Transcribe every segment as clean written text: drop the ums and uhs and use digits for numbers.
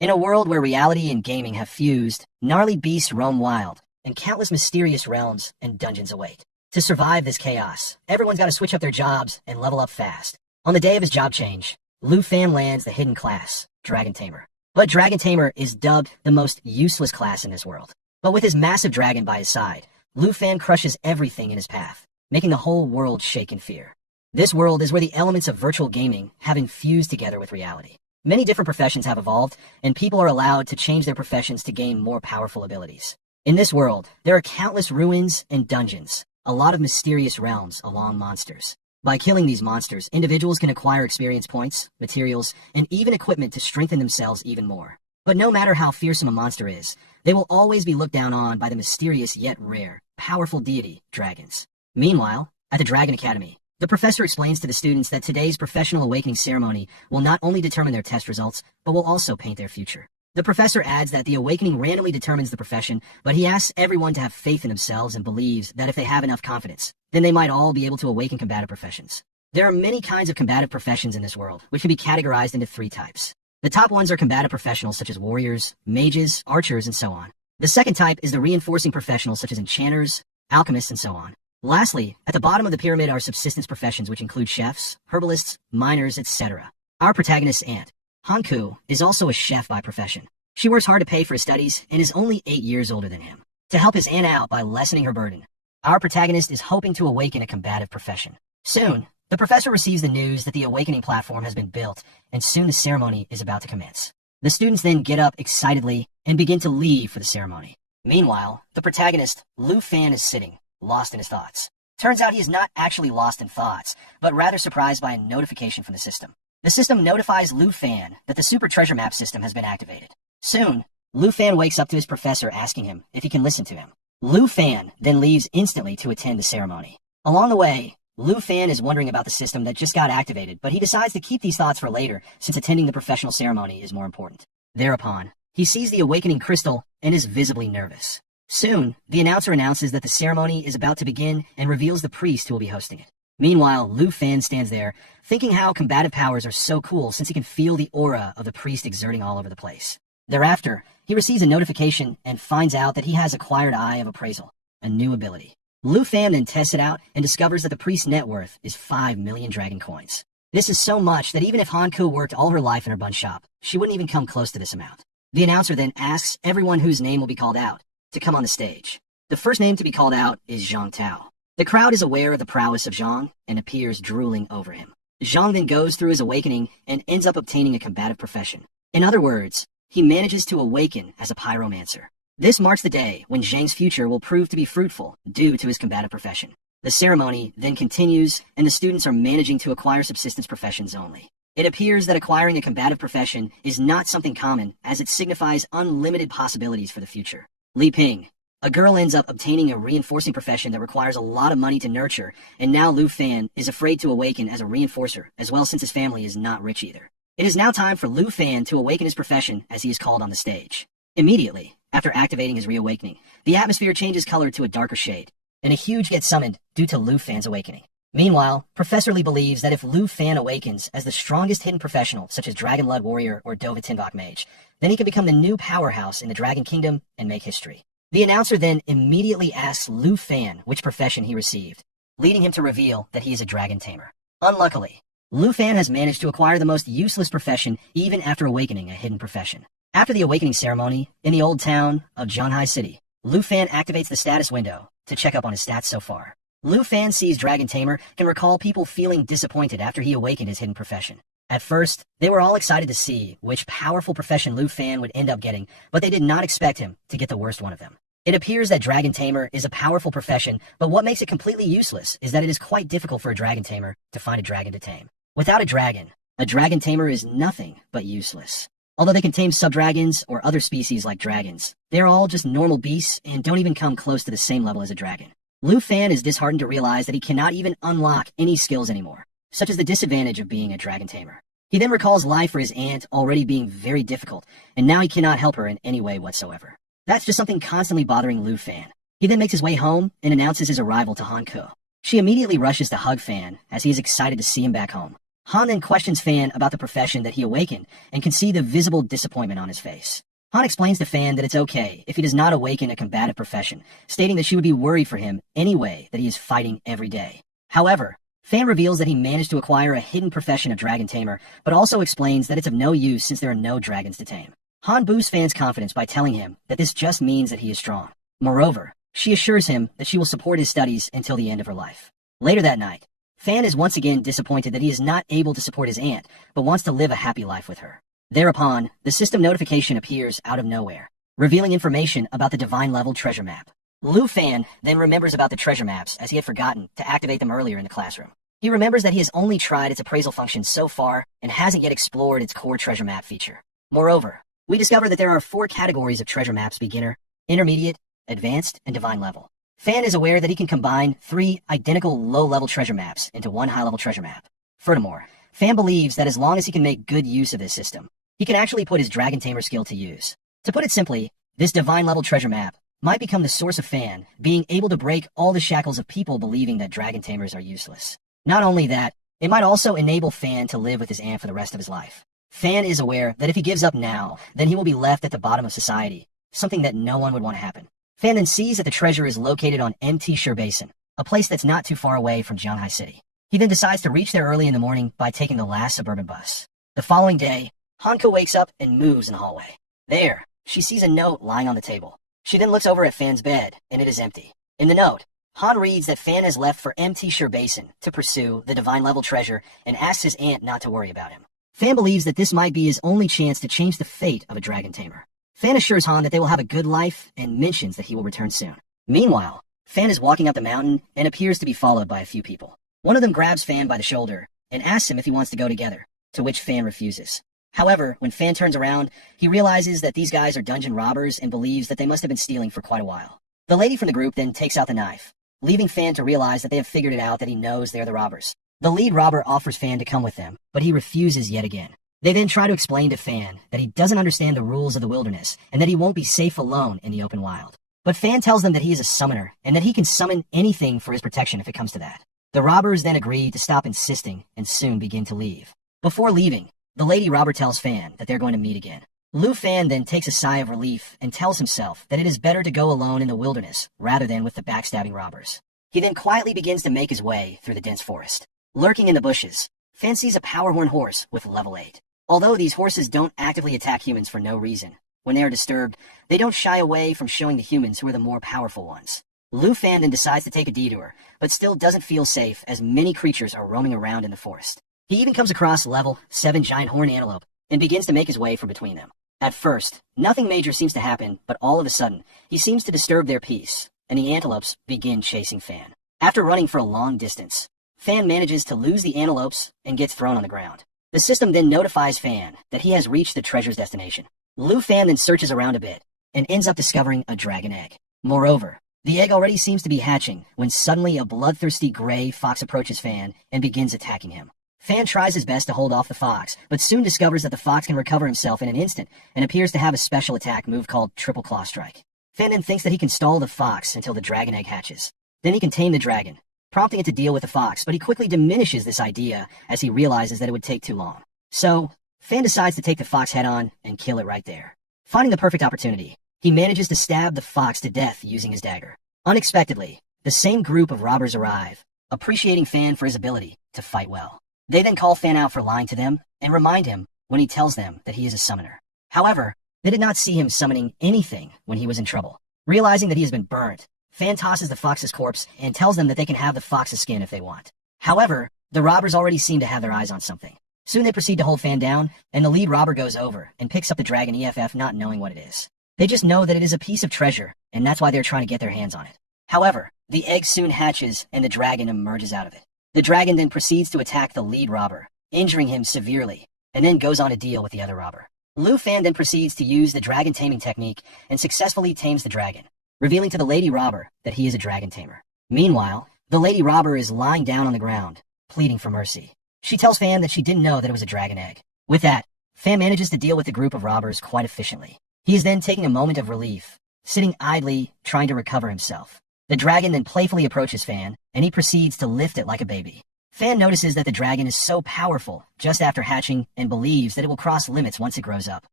In a world where reality and gaming have fused, gnarly beasts roam wild, and countless mysterious realms and dungeons await. To survive this chaos, everyone's got to switch up their jobs and level up fast. On the day of his job change, Lu Fan lands the hidden class, Dragon Tamer. But Dragon Tamer is dubbed the most useless class in this world. But with his massive dragon by his side, Lu Fan crushes everything in his path, making the whole world shake in fear. This world is where the elements of virtual gaming have infused together with reality. Many different professions have evolved, and people are allowed to change their professions to gain more powerful abilities. In this world, there are countless ruins and dungeons, a lot of mysterious realms along monsters. By killing these monsters, individuals can acquire experience points, materials, and even equipment to strengthen themselves even more. But no matter how fearsome a monster is, they will always be looked down on by the mysterious yet rare, powerful deity, dragons. Meanwhile, at the Dragon Academy, the professor explains to the students that today's professional awakening ceremony will not only determine their test results, but will also paint their future. The professor adds that the awakening randomly determines the profession, but he asks everyone to have faith in themselves and believes that if they have enough confidence, then they might all be able to awaken combative professions. There are many kinds of combative professions in this world, which can be categorized into 3 types. The top ones are combative professionals such as warriors, mages, archers, and so on. The second type is the reinforcing professionals such as enchanters, alchemists, and so on. Lastly, at the bottom of the pyramid are subsistence professions which include chefs, herbalists, miners, etc. Our protagonist's aunt, Hanku, is also a chef by profession. She works hard to pay for his studies and is only 8 years older than him. To help his aunt out by lessening her burden, our protagonist is hoping to awaken a combative profession. Soon, the professor receives the news that the awakening platform has been built, and soon the ceremony is about to commence. The students then get up excitedly and begin to leave for the ceremony. Meanwhile, the protagonist, Lu Fan, is sitting, lost in his thoughts. Turns out he is not actually lost in thoughts, but rather surprised by a notification from the system. The system notifies Lu Fan that the Super Treasure Map system has been activated. Soon, Lu Fan wakes up to his professor asking him if he can listen to him. Lu Fan then leaves instantly to attend the ceremony. Along the way, Lu Fan is wondering about the system that just got activated, but he decides to keep these thoughts for later since attending the professional ceremony is more important. Thereupon, he sees the awakening crystal and is visibly nervous. Soon, the announcer announces that the ceremony is about to begin and reveals the priest who will be hosting it. Meanwhile, Lu Fan stands there, thinking how combative powers are so cool since he can feel the aura of the priest exerting all over the place. Thereafter, he receives a notification and finds out that he has acquired Eye of Appraisal, a new ability. Lu Fan then tests it out and discovers that the priest's net worth is 5 million dragon coins. This is so much that even if Hanku worked all her life in her bun shop, she wouldn't even come close to this amount. The announcer then asks everyone whose name will be called out to come on the stage. The first name to be called out is Zhang Tao. The crowd is aware of the prowess of Zhang and appears drooling over him. Zhang then goes through his awakening and ends up obtaining a combative profession. In other words, he manages to awaken as a pyromancer. This marks the day when Zhang's future will prove to be fruitful due to his combative profession. The ceremony then continues, and the students are managing to acquire subsistence professions only. It appears that acquiring a combative profession is not something common, as it signifies unlimited possibilities for the future. Li Ping. A girl ends up obtaining a reinforcing profession that requires a lot of money to nurture, and now Lu Fan is afraid to awaken as a reinforcer, as well since his family is not rich either. It is now time for Lu Fan to awaken his profession as he is called on the stage. Immediately, after activating his reawakening, the atmosphere changes color to a darker shade, and a huge gets summoned due to Lu Fan's awakening. Meanwhile, Professor Lee believes that if Lu Fan awakens as the strongest hidden professional, such as Dragon Blood Warrior or Dova Tinbok Mage, then he can become the new powerhouse in the Dragon Kingdom and make history. The announcer then immediately asks Lu Fan which profession he received, leading him to reveal that he is a Dragon Tamer. Unluckily, Lu Fan has managed to acquire the most useless profession even after awakening a hidden profession. After the awakening ceremony, in the old town of Zhanghai City, Lu Fan activates the status window to check up on his stats so far. Lu Fan sees Dragon Tamer can recall people feeling disappointed after he awakened his hidden profession. At first, they were all excited to see which powerful profession Lu Fan would end up getting, but they did not expect him to get the worst one of them. It appears that Dragon Tamer is a powerful profession, but what makes it completely useless is that it is quite difficult for a Dragon Tamer to find a dragon to tame. Without a Dragon Tamer is nothing but useless. Although they can tame sub-dragons or other species like dragons, they are all just normal beasts and don't even come close to the same level as a dragon. Lu Fan is disheartened to realize that he cannot even unlock any skills anymore, such as the disadvantage of being a Dragon Tamer. He then recalls life for his aunt already being very difficult, and now he cannot help her in any way whatsoever. That's just something constantly bothering Lu Fan. He then makes his way home and announces his arrival to Hanko. She immediately rushes to hug Fan as he is excited to see him back home. Han then questions Fan about the profession that he awakened and can see the visible disappointment on his face. Han explains to Fan that it's okay if he does not awaken a combative profession, stating that she would be worried for him anyway that he is fighting every day. However, Fan reveals that he managed to acquire a hidden profession of dragon tamer, but also explains that it's of no use since there are no dragons to tame. Han boosts Fan's confidence by telling him that this just means that he is strong. Moreover, she assures him that she will support his studies until the end of her life. Later that night, Fan is once again disappointed that he is not able to support his aunt, but wants to live a happy life with her. Thereupon, the system notification appears out of nowhere, revealing information about the divine level treasure map. Lu Fan then remembers about the treasure maps as he had forgotten to activate them earlier in the classroom. He remembers that he has only tried its appraisal function so far and hasn't yet explored its core treasure map feature. Moreover, we discover that there are 4 categories of treasure maps: beginner, intermediate, advanced, and divine level. Fan is aware that he can combine 3 identical low-level treasure maps into 1 high-level treasure map. Furthermore, Fan believes that as long as he can make good use of this system, he can actually put his dragon tamer skill to use. To put it simply, this divine level treasure map might become the source of Fan being able to break all the shackles of people believing that dragon tamers are useless. Not only that, it might also enable Fan to live with his aunt for the rest of his life. Fan is aware that if he gives up now, then he will be left at the bottom of society, something that no one would want to happen. Fan then sees that the treasure is located on MT Shire Basin, a place that's not too far away from Jianghai City. He then decides to reach there early in the morning by taking the last suburban bus. The following day, Hanko wakes up and moves in the hallway. There, she sees a note lying on the table. She then looks over at Fan's bed, and it is empty. In the note, Han reads that Fan has left for MT Shire Basin to pursue the divine level treasure and asks his aunt not to worry about him. Fan believes that this might be his only chance to change the fate of a dragon tamer. Fan assures Han that they will have a good life and mentions that he will return soon. Meanwhile, Fan is walking up the mountain and appears to be followed by a few people. One of them grabs Fan by the shoulder and asks him if he wants to go together, to which Fan refuses. However, when Fan turns around, he realizes that these guys are dungeon robbers and believes that they must have been stealing for quite a while. The lady from the group then takes out the knife, leaving Fan to realize that they have figured it out that he knows they're the robbers. The lead robber offers Fan to come with them, but he refuses yet again. They then try to explain to Fan that he doesn't understand the rules of the wilderness and that he won't be safe alone in the open wild. But Fan tells them that he is a summoner and that he can summon anything for his protection if it comes to that. The robbers then agree to stop insisting and soon begin to leave. Before leaving, the lady robber tells Fan that they're going to meet again. Lu Fan then takes a sigh of relief and tells himself that it is better to go alone in the wilderness rather than with the backstabbing robbers. He then quietly begins to make his way through the dense forest. Lurking in the bushes, Fan sees a power-horn horse with level 8. Although these horses don't actively attack humans for no reason, when they are disturbed, they don't shy away from showing the humans who are the more powerful ones. Lu Fan then decides to take a detour, but still doesn't feel safe as many creatures are roaming around in the forest. He even comes across level 7 giant horned antelope and begins to make his way from between them. At first, nothing major seems to happen, but all of a sudden, he seems to disturb their peace, and the antelopes begin chasing Fan. After running for a long distance, Fan manages to lose the antelopes and gets thrown on the ground. The system then notifies Fan that he has reached the treasure's destination. Lu Fan then searches around a bit and ends up discovering a dragon egg. Moreover, the egg already seems to be hatching when suddenly a bloodthirsty gray fox approaches Fan and begins attacking him. Fan tries his best to hold off the fox, but soon discovers that the fox can recover himself in an instant and appears to have a special attack move called Triple Claw Strike. Fan then thinks that he can stall the fox until the dragon egg hatches. Then he can tame the dragon, prompting it to deal with the fox, but he quickly diminishes this idea as he realizes that it would take too long. So, Fan decides to take the fox head on and kill it right there. Finding the perfect opportunity, he manages to stab the fox to death using his dagger. Unexpectedly, the same group of robbers arrive, appreciating Fan for his ability to fight well. They then call Fan out for lying to them and remind him when he tells them that he is a summoner. However, they did not see him summoning anything when he was in trouble. Realizing that he has been burnt, Fan tosses the fox's corpse and tells them that they can have the fox's skin if they want. However, the robbers already seem to have their eyes on something. Soon they proceed to hold Fan down, and the lead robber goes over and picks up the dragon EFF not knowing what it is. They just know that it is a piece of treasure, and that's why they're trying to get their hands on it. However, the egg soon hatches and the dragon emerges out of it. The dragon then proceeds to attack the lead robber, injuring him severely, and then goes on to deal with the other robber. Lu Fan then proceeds to use the dragon taming technique and successfully tames the dragon, revealing to the lady robber that he is a dragon tamer. Meanwhile, the lady robber is lying down on the ground, pleading for mercy. She tells Fan that she didn't know that it was a dragon egg. With that, Fan manages to deal with the group of robbers quite efficiently. He is then taking a moment of relief, sitting idly, trying to recover himself. The dragon then playfully approaches Fan, and he proceeds to lift it like a baby. Fan notices that the dragon is so powerful just after hatching and believes that it will cross limits once it grows up.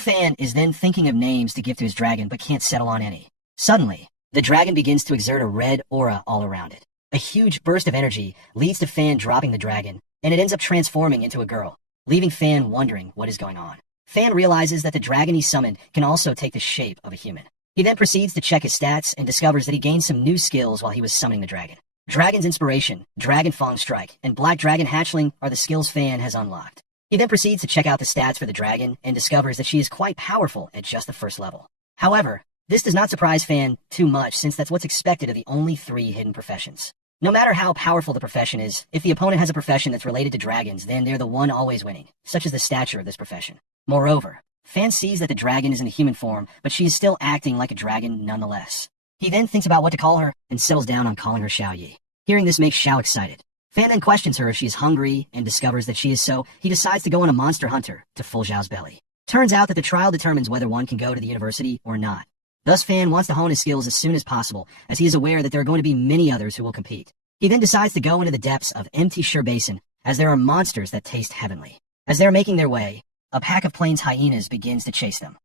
Fan is then thinking of names to give to his dragon but can't settle on any. Suddenly, the dragon begins to exert a red aura all around it. A huge burst of energy leads to Fan dropping the dragon, and it ends up transforming into a girl, leaving Fan wondering what is going on. Fan realizes that the dragon he summoned can also take the shape of a human. He then proceeds to check his stats and discovers that he gained some new skills while he was summoning the dragon. Dragon's Inspiration, Dragon Fang Strike, and Black Dragon Hatchling are the skills Fan has unlocked. He then proceeds to check out the stats for the dragon and discovers that she is quite powerful at just the first level. However, this does not surprise Fan too much since that's what's expected of the only 3 hidden professions. No matter how powerful the profession is, if the opponent has a profession that's related to dragons, then they're the one always winning, such as the stature of this profession. Moreover, Fan sees that the dragon is in a human form, but she is still acting like a dragon nonetheless. He then thinks about what to call her and settles down on calling her Xiao Yi. Hearing this makes Xiao excited. Fan then questions her if she is hungry and discovers that she is, so he decides to go on a monster hunter to fill Xiao's belly. Turns out that the trial determines whether one can go to the university or not. Thus, Fan wants to hone his skills as soon as possible, as he is aware that there are going to be many others who will compete. He then decides to go into the depths of Empty Sure Basin, as there are monsters that taste heavenly. As they're making their way, a pack of plains hyenas begins to chase them.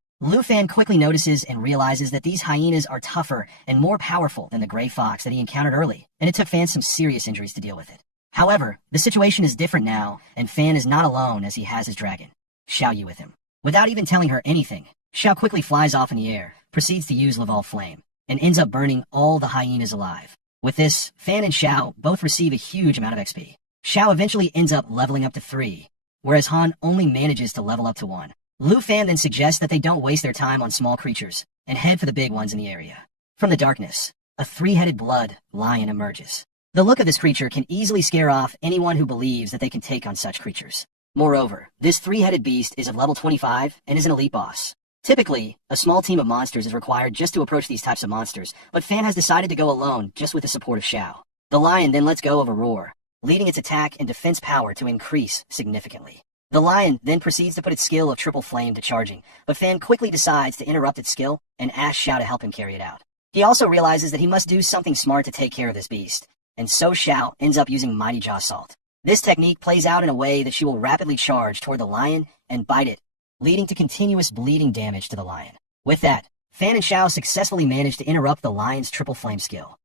Fan quickly notices and realizes that these hyenas are tougher and more powerful than the gray fox that he encountered early, and it took Fan some serious injuries to deal with it. However, the situation is different now, and Fan is not alone as he has his dragon, Xiao Yi, with him. Without even telling her anything, Xiao quickly flies off in the air, proceeds to use Laval Flame, and ends up burning all the hyenas alive. With this, Fan and Xiao both receive a huge amount of XP. Xiao eventually ends up leveling up to 3, whereas Han only manages to level up to 1. Fan then suggests that they don't waste their time on small creatures, and head for the big ones in the area. From the darkness, a 3-headed blood lion emerges. The look of this creature can easily scare off anyone who believes that they can take on such creatures. Moreover, this 3-headed beast is of level 25 and is an elite boss. Typically, a small team of monsters is required just to approach these types of monsters, but Fan has decided to go alone just with the support of Xiao. The lion then lets go of a roar, leading its attack and defense power to increase significantly. The lion then proceeds to put its skill of Triple Flame to charging, but Fan quickly decides to interrupt its skill and asks Xiao to help him carry it out. He also realizes that he must do something smart to take care of this beast, and so Xiao ends up using Mighty Jaw Salt. This technique plays out in a way that she will rapidly charge toward the lion and bite it, leading to continuous bleeding damage to the lion. With that, Fan and Xiao successfully manage to interrupt the lion's Triple Flame skill.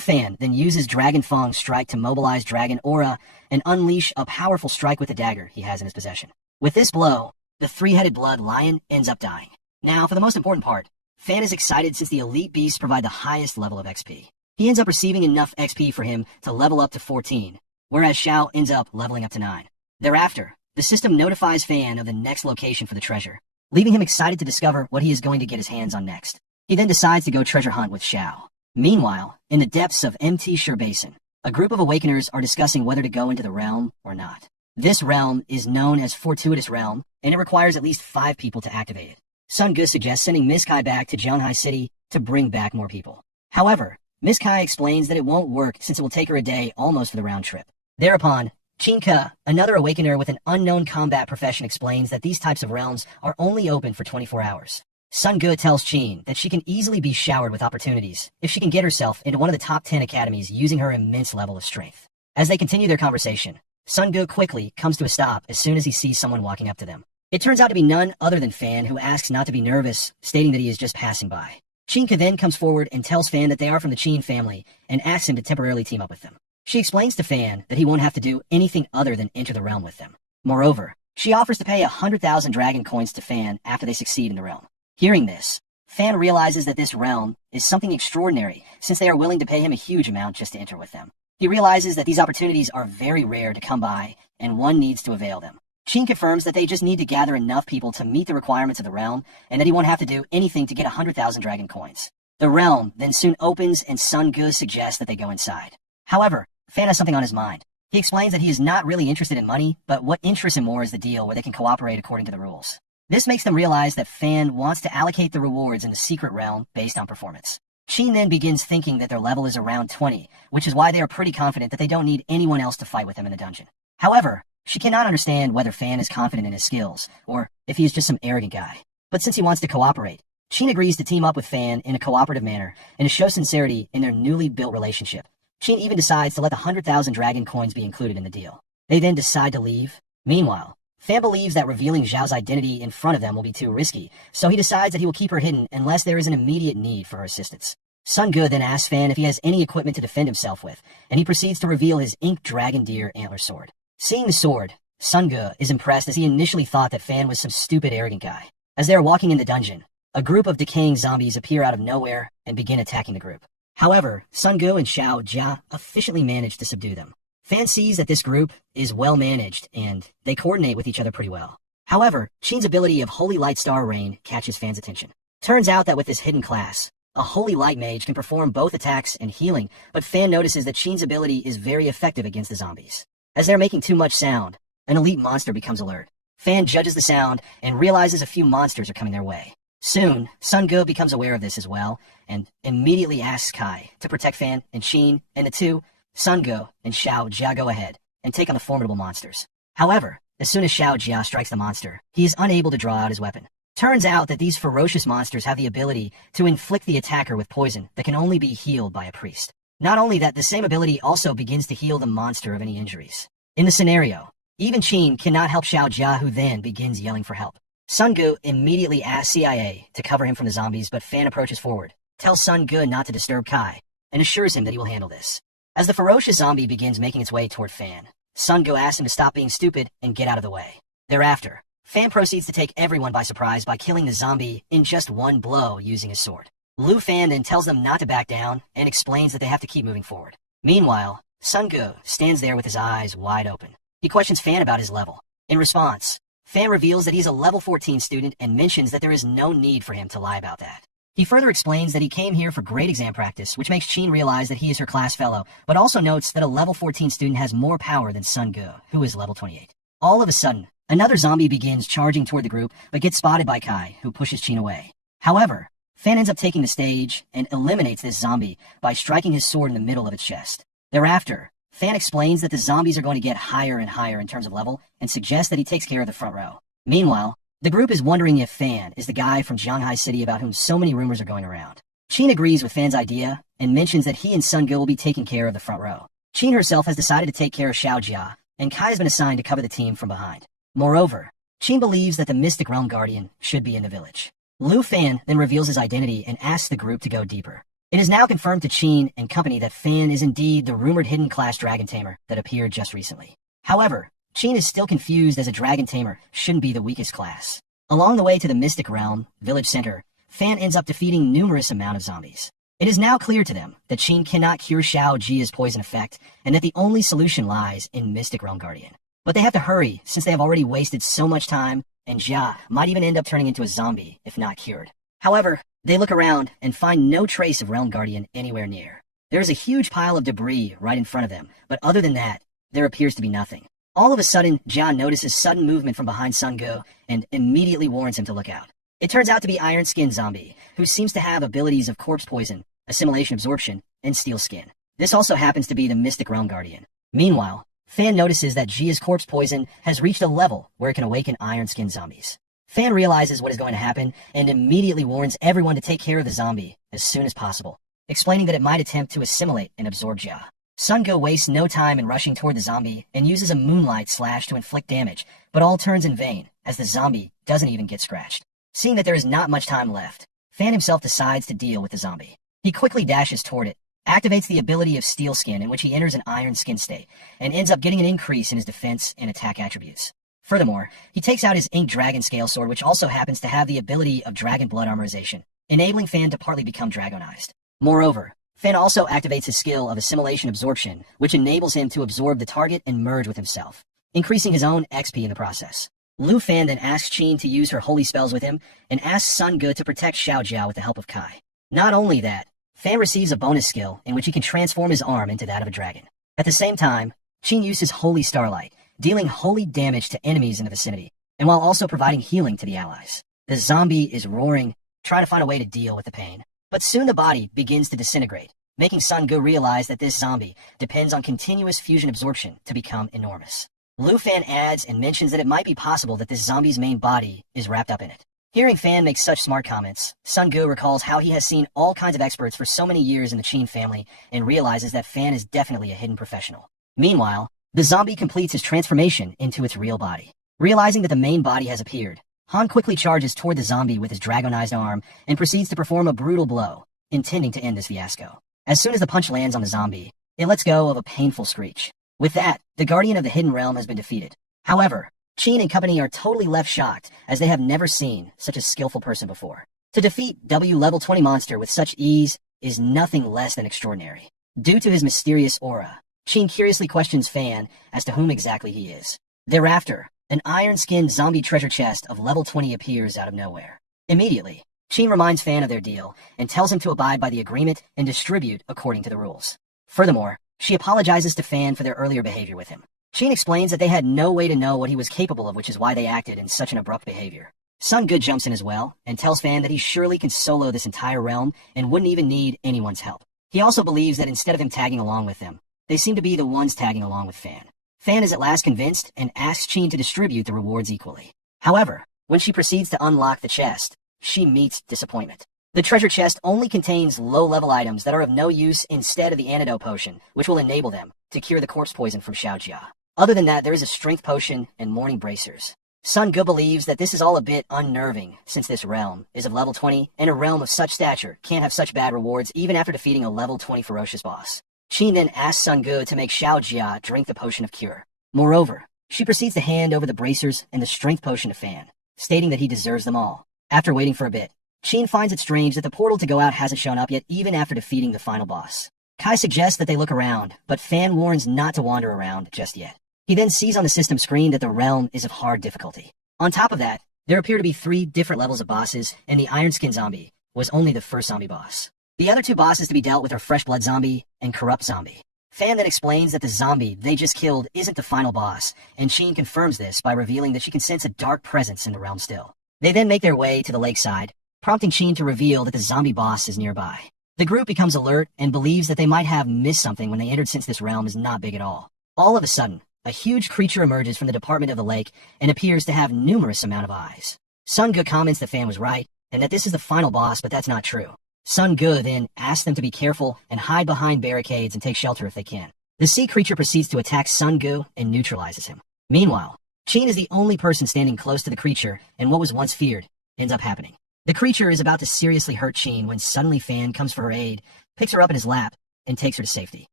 Fan then uses Dragon Fang Strike to mobilize Dragon Aura and unleash a powerful strike with the dagger he has in his possession. With this blow, the 3-headed blood lion ends up dying. Now, for the most important part, Fan is excited since the elite beasts provide the highest level of XP. He ends up receiving enough XP for him to level up to 14, whereas Xiao ends up leveling up to 9. Thereafter, the system notifies Fan of the next location for the treasure, leaving him excited to discover what he is going to get his hands on next. He then decides to go treasure hunt with Xiao. Meanwhile, in the depths of Empty Sure Basin, a group of awakeners are discussing whether to go into the realm or not. This realm is known as Fortuitous Realm, and it requires at least 5 people to activate it. Sun Ge suggests sending Miss Kai back to Jianghai City to bring back more people. However, Miss Kai explains that it won't work since it will take her a day almost for the round trip. Thereupon, Qin Ke, another awakener with an unknown combat profession, explains that these types of realms are only open for 24 hours. Sun Ge tells Qin that she can easily be showered with opportunities if she can get herself into one of the top 10 academies using her immense level of strength. As they continue their conversation, Sun Ge quickly comes to a stop as soon as he sees someone walking up to them. It turns out to be none other than Fan, who asks not to be nervous, stating that he is just passing by. Qin Ke then comes forward and tells Fan that they are from the Qin family and asks him to temporarily team up with them. She explains to Fan that he won't have to do anything other than enter the realm with them. Moreover, she offers to pay 100,000 dragon coins to Fan after they succeed in the realm. Hearing this, Fan realizes that this realm is something extraordinary since they are willing to pay him a huge amount just to enter with them. He realizes that these opportunities are very rare to come by and one needs to avail them. Qin confirms that they just need to gather enough people to meet the requirements of the realm and that he won't have to do anything to get 100,000 dragon coins. The realm then soon opens and Sun Ge suggests that they go inside. However, Fan has something on his mind. He explains that he is not really interested in money, but what interests him more is the deal where they can cooperate according to the rules. This makes them realize that Fan wants to allocate the rewards in the secret realm based on performance. Qin then begins thinking that their level is around 20, which is why they are pretty confident that they don't need anyone else to fight with them in the dungeon. However, she cannot understand whether Fan is confident in his skills, or if he is just some arrogant guy. But since he wants to cooperate, Qin agrees to team up with Fan in a cooperative manner and to show sincerity in their newly built relationship, Qin even decides to let the 100,000 dragon coins be included in the deal. They then decide to leave. Meanwhile, Fan believes that revealing Zhao's identity in front of them will be too risky, so he decides that he will keep her hidden unless there is an immediate need for her assistance. Sun Ge then asks Fan if he has any equipment to defend himself with, and he proceeds to reveal his inked dragon deer antler sword. Seeing the sword, Sun Ge is impressed as he initially thought that Fan was some stupid arrogant guy. As they are walking in the dungeon, a group of decaying zombies appear out of nowhere and begin attacking the group. However, Sun Ge and Xiao Jia efficiently manage to subdue them. Fan sees that this group is well managed and they coordinate with each other pretty well. However, Qin's ability of Holy Light Star Rain catches Fan's attention. Turns out that with this hidden class, a Holy Light Mage can perform both attacks and healing, but Fan notices that Qin's ability is very effective against the zombies. As they're making too much sound, an elite monster becomes alert. Fan judges the sound and realizes a few monsters are coming their way. Soon, Sun Ge becomes aware of this as well, and immediately asks Kai to protect Fan and Qin, and the two, Sun Ge and Xiao Jia, go ahead and take on the formidable monsters. However, as soon as Xiao Jia strikes the monster, he is unable to draw out his weapon. Turns out that these ferocious monsters have the ability to inflict the attacker with poison that can only be healed by a priest. Not only that, the same ability also begins to heal the monster of any injuries. In the scenario, even Qin cannot help Xiao Jia, who then begins yelling for help. Sun Ge immediately asks CIA to cover him from the zombies, but Fan approaches forward, tells Sun Ge not to disturb Kai, and assures him that he will handle this. As the ferocious zombie begins making its way toward Fan, Sun Ge asks him to stop being stupid and get out of the way. Thereafter, Fan proceeds to take everyone by surprise by killing the zombie in just one blow using his sword. Lu Fan then tells them not to back down and explains that they have to keep moving forward. Meanwhile, Sun Ge stands there with his eyes wide open. He questions Fan about his level. In response, Fan reveals that he's a level 14 student and mentions that there is no need for him to lie about that. He further explains that he came here for great exam practice, which makes Qin realize that he is her class fellow, but also notes that a level 14 student has more power than Sun Ge, who is level 28. All of a sudden, another zombie begins charging toward the group, but gets spotted by Kai, who pushes Qin away. However, Fan ends up taking the stage and eliminates this zombie by striking his sword in the middle of its chest. Thereafter, Fan explains that the zombies are going to get higher and higher in terms of level, and suggests that he takes care of the front row. Meanwhile, the group is wondering if Fan is the guy from Shanghai City about whom so many rumors are going around. Qin agrees with Fan's idea and mentions that he and Sun Ge will be taking care of the front row. Qin herself has decided to take care of Xiao Jia, and Kai has been assigned to cover the team from behind. Moreover, Qin believes that the Mystic Realm Guardian should be in the village. Lu Fan then reveals his identity and asks the group to go deeper. It is now confirmed to Qin and company that Fan is indeed the rumored hidden class dragon tamer that appeared just recently. However, Qin is still confused as a dragon tamer shouldn't be the weakest class. Along the way to the Mystic Realm village center, Fan ends up defeating numerous amount of zombies. It is now clear to them that Qin cannot cure Xiao Jia's poison effect, and that the only solution lies in Mystic Realm Guardian. But they have to hurry, since they have already wasted so much time, and Jia might even end up turning into a zombie if not cured. However, they look around and find no trace of Realm Guardian anywhere near. There is a huge pile of debris right in front of them, but other than that, there appears to be nothing. All of a sudden, Jia notices sudden movement from behind Sun Ge and immediately warns him to look out. It turns out to be Iron Skin Zombie, who seems to have abilities of Corpse Poison, Assimilation Absorption, and Steel Skin. This also happens to be the Mystic Realm Guardian. Meanwhile, Fan notices that Jia's Corpse Poison has reached a level where it can awaken Iron Skin Zombies. Fan realizes what is going to happen and immediately warns everyone to take care of the zombie as soon as possible, explaining that it might attempt to assimilate and absorb Jia. Sun Ge wastes no time in rushing toward the zombie and uses a Moonlight Slash to inflict damage, but all turns in vain, as the zombie doesn't even get scratched. Seeing that there is not much time left, Fan himself decides to deal with the zombie. He quickly dashes toward it, activates the ability of Steel Skin, in which he enters an Iron Skin state, and ends up getting an increase in his defense and attack attributes. Furthermore, he takes out his Inked Dragon Scale Sword, which also happens to have the ability of Dragon Blood Armorization, enabling Fan to partly become dragonized. Moreover, Fan also activates his skill of Assimilation Absorption, which enables him to absorb the target and merge with himself, increasing his own XP in the process. Lu Fan then asks Qin to use her holy spells with him, and asks Sun Ge to protect Xiao Jia with the help of Kai. Not only that, Fan receives a bonus skill in which he can transform his arm into that of a dragon. At the same time, Qin uses Holy Starlight, dealing holy damage to enemies in the vicinity, and while also providing healing to the allies. The zombie is roaring, trying to find a way to deal with the pain. But soon the body begins to disintegrate, making Sun Ge realize that this zombie depends on continuous fusion absorption to become enormous. Lu Fan adds and mentions that it might be possible that this zombie's main body is wrapped up in it. Hearing Fan make such smart comments, Sun Gu recalls how he has seen all kinds of experts for so many years in the Qin family and realizes that Fan is definitely a hidden professional. Meanwhile, the zombie completes his transformation into its real body. Realizing that the main body has appeared, Han quickly charges toward the zombie with his dragonized arm and proceeds to perform a brutal blow, intending to end this fiasco. As soon as the punch lands on the zombie, it lets go of a painful screech. With that, the Guardian of the Hidden Realm has been defeated. However, Qin and company are totally left shocked as they have never seen such a skillful person before. To defeat W level 20 monster with such ease is nothing less than extraordinary. Due to his mysterious aura, Qin curiously questions Fan as to whom exactly he is. Thereafter, an iron-skinned zombie treasure chest of level 20 appears out of nowhere. Immediately, Qin reminds Fan of their deal and tells him to abide by the agreement and distribute according to the rules. Furthermore, she apologizes to Fan for their earlier behavior with him. Qin explains that they had no way to know what he was capable of, which is why they acted in such an abrupt behavior. Sun Gu jumps in as well and tells Fan that he surely can solo this entire realm and wouldn't even need anyone's help. He also believes that instead of him tagging along with them, they seem to be the ones tagging along with Fan. Fan is at last convinced and asks Qin to distribute the rewards equally. However, when she proceeds to unlock the chest, she meets disappointment. The treasure chest only contains low-level items that are of no use instead of the antidote potion, which will enable them to cure the corpse poison from Xiaojia. Other than that, there is a strength potion and morning bracers. Sun Gu believes that this is all a bit unnerving since this realm is of level 20 and a realm of such stature can't have such bad rewards even after defeating a level 20 ferocious boss. Qin then asks Sun Gu to make Xiaojia drink the potion of cure. Moreover, she proceeds to hand over the bracers and the strength potion to Fan, stating that he deserves them all. After waiting for a bit, Qin finds it strange that the portal to go out hasn't shown up yet even after defeating the final boss. Kai suggests that they look around, but Fan warns not to wander around just yet. He then sees on the system screen that the realm is of hard difficulty. On top of that, there appear to be 3 different levels of bosses, and the Iron Skin Zombie was only the first zombie boss. The other 2 bosses to be dealt with are Fresh Blood Zombie and Corrupt Zombie. Fan then explains that the zombie they just killed isn't the final boss, and Qin confirms this by revealing that she can sense a dark presence in the realm still. They then make their way to the lakeside, prompting Qin to reveal that the zombie boss is nearby. The group becomes alert and believes that they might have missed something when they entered since this realm is not big at all. All of a sudden, a huge creature emerges from the department of the lake and appears to have numerous amount of eyes. Sun Gu comments that Fan was right, and that this is the final boss, but that's not true. Sun Gu then asks them to be careful and hide behind barricades and take shelter if they can. The sea creature proceeds to attack Sun Gu and neutralizes him. Meanwhile, Qin is the only person standing close to the creature, and what was once feared ends up happening. The creature is about to seriously hurt Qin when suddenly Fan comes for her aid, picks her up in his lap, and takes her to safety.